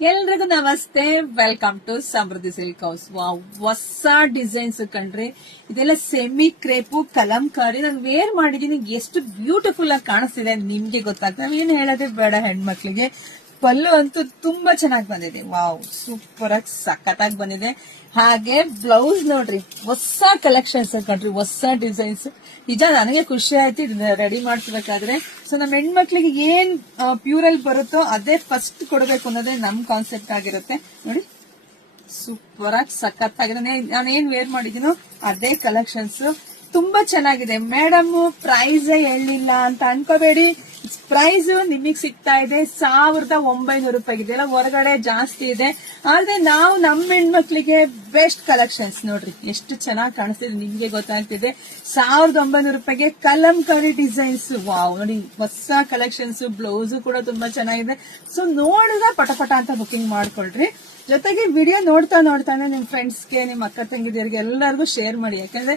ಎಲ್ರಿಗೂ ನಮಸ್ತೆ. Welcome to Samruddhi silk house. Wow, ಹೊಸ ಡಿಸೈನ್ಸ್ ಕಣ್ರಿ. ಇದೆಲ್ಲ ಸೆಮಿ ಕ್ರೇಪು ಕಲಂಕಾರಿ. ನಾನು ವೇರ್ ಮಾಡಿದೀನಿ, ಎಷ್ಟು ಬ್ಯೂಟಿಫುಲ್ ಆಗಿ ಕಾಣಿಸ್ತಿದೆ ನಿಮ್ಗೆ ಗೊತ್ತಾಗ್ತದೆ. ನಾವೇನು ಹೇಳೋದೇ ಬೇಡ. ಹೆಣ್ಮಕ್ಳಿಗೆ ಪಲ್ಲು ಅಂತೂ ತುಂಬಾ ಚೆನ್ನಾಗಿ ಬಂದಿದೆ. ವಾವ್, ಸೂಪರ್ ಆಗಿ ಸಖತ್ತಾಗಿ ಬಂದಿದೆ. ಹಾಗೆ ಬ್ಲೌಸ್ ನೋಡ್ರಿ, ಹೊಸ ಕಲೆಕ್ಷನ್ಸ್ ಕಣ್ರಿ, ಹೊಸ ಡಿಸೈನ್ಸ್. ನಿಜ ನನಗೆ ಖುಷಿ ಆಯ್ತು ಇದನ್ನ ರೆಡಿ ಮಾಡ್ತಿರ್ಬೇಕಾದ್ರೆ. ಸೊ ನಮ್ಮ ಹೆಣ್ಮಕ್ಳಿಗೆ ಏನ್ ಪ್ಯೂರ್ ಅಲ್ಲಿ ಬರುತ್ತೋ ಅದೇ ಫಸ್ಟ್ ಕೊಡಬೇಕು ಅನ್ನೋದೇ ನಮ್ ಕಾನ್ಸೆಪ್ಟ್ ಆಗಿರುತ್ತೆ. ನೋಡಿ, ಸೂಪರ್ ಆಗಿ ಸಖತ್ತಾಗಿದೆ. ನಾನು ಏನ್ ವೇರ್ ಮಾಡಿದೀನೋ ಅದೇ ಕಲೆಕ್ಷನ್ಸ್. ತುಂಬಾ ಚೆನ್ನಾಗಿದೆ. ಮೇಡಮ್ ಪ್ರೈಸ್ ಹೇಳಿಲ್ಲ ಅಂತ ಅನ್ಕೋಬೇಡಿ. ಪ್ರೈಸ್ ನಿಮಗ್ ಸಿಗ್ತಾ ಇದೆ 1900 ರೂಪಾಯಿ. ಇದೆಲ್ಲ ಹೊರಗಡೆ ಜಾಸ್ತಿ ಇದೆ. ಆದ್ರೆ ನಾವು ನಮ್ಮ ಹೆಣ್ಮಕ್ಳಿಗೆ ಬೆಸ್ಟ್ ಕಲೆಕ್ಷನ್ಸ್ ನೋಡ್ರಿ, ಎಷ್ಟು ಚೆನ್ನಾಗಿ ಕಾಣಿಸ್ತಿದೆ ನಿಮ್ಗೆ ಗೊತ್ತಾಗ್ತಿದೆ. 1900 ರೂಪಾಯಿಗೆ ಕಲಂಕಾರಿ ಡಿಸೈನ್ಸ್. ವಾವ್, ನೋಡಿ ಹೊಸ ಕಲೆಕ್ಷನ್ಸ್. ಬ್ಲೌಸ್ ಕೂಡ ತುಂಬಾ ಚೆನ್ನಾಗಿದೆ. ಸೊ ನೋಡಿದ್ರೆ ಪಟಪಟ ಅಂತ ಬುಕಿಂಗ್ ಮಾಡ್ಕೊಳ್ರಿ. ಜೊತೆಗೆ ವಿಡಿಯೋ ನೋಡ್ತಾನೆ ನಿಮ್ ಫ್ರೆಂಡ್ಸ್ಗೆ, ನಿಮ್ ಅಕ್ಕ ತಂಗಿದಿಯರಿಗೆ ಎಲ್ಲರಿಗೂ ಶೇರ್ ಮಾಡಿ. ಯಾಕಂದ್ರೆ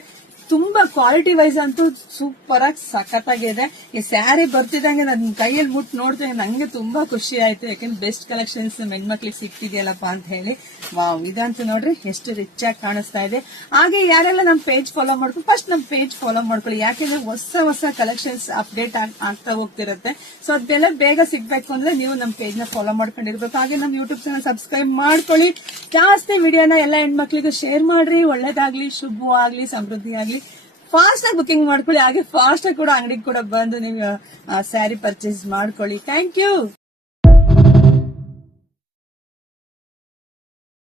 ತುಂಬಾ ಕ್ವಾಲಿಟಿ ವೈಸ್ ಅಂತೂ ಸೂಪರ್ ಆಗಿ ಸಖತ್ತಾಗಿದೆ. ಈ ಸ್ಯಾರಿ ಬರ್ತಿದಂಗೆ ನನ್ನ ಕೈಯಲ್ಲಿ ಮುಟ್ಟು ನೋಡ್ತೇನೆ, ನಂಗೆ ತುಂಬಾ ಖುಷಿ ಆಯ್ತು. ಯಾಕಂದ್ರೆ ಬೆಸ್ಟ್ ಕಲೆಕ್ಷನ್ಸ್ ಹೆಣ್ಮಕ್ಳಿಗೆ ಸಿಗ್ತಿದೆಯಲ್ಲಪ್ಪ ಅಂತ ಹೇಳಿ. ವಾವ್, ಇದಂತೂ ನೋಡ್ರಿ ಎಷ್ಟು ರಿಚ್ ಆಗಿ ಕಾಣಿಸ್ತಾ ಇದೆ. ಹಾಗೆ ಯಾರೆಲ್ಲ ನಮ್ ಪೇಜ್ ಫಾಲೋ ಮಾಡ್ಕೊಂಡು ಫಸ್ಟ್ ನಮ್ ಪೇಜ್ ಫಾಲೋ ಮಾಡ್ಕೊಳ್ಳಿ. ಯಾಕೆಂದ್ರೆ ಹೊಸ ಕಲೆಕ್ಷನ್ಸ್ ಅಪ್ಡೇಟ್ ಆಗ್ತಾ ಹೋಗ್ತಿರುತ್ತೆ. ಸೊ ಅದೆಲ್ಲ ಬೇಗ ಸಿಗ್ಬೇಕು ಅಂದ್ರೆ ನೀವು ನಮ್ ಪೇಜ್ ನ ಫಾಲೋ ಮಾಡ್ಕೊಂಡಿರ್ಬೇಕು. ಹಾಗೆ ನಮ್ ಯೂಟ್ಯೂಬ್ ಚಾನಲ್ ಸಬ್ಸ್ಕ್ರೈಬ್ ಮಾಡ್ಕೊಳ್ಳಿ. ಜಾಸ್ತಿ ವಿಡಿಯೋನ ಎಲ್ಲ ಹೆಣ್ಮಕ್ಳಿಗೂ ಶೇರ್ ಮಾಡ್ರಿ. ಒಳ್ಳೇದಾಗ್ಲಿ, ಶುಭವಾಗ್ಲಿ, ಸಮೃದ್ಧಿ ಆಗ್ಲಿ. ಫಾಸ್ಟ್ ಆಗಿ ಬುಕಿಂಗ್ ಮಾಡ್ಕೊಳ್ಳಿ. ಹಾಗೆ ಫಾಸ್ಟ್ ಆಗಿ ಕೂಡ ಅಂಗಡಿಗೆ ಕೂಡ ಬಂದು ನೀವು ಸ್ಯಾರಿ ಪರ್ಚೇಸ್ ಮಾಡ್ಕೊಳ್ಳಿ. Thank you.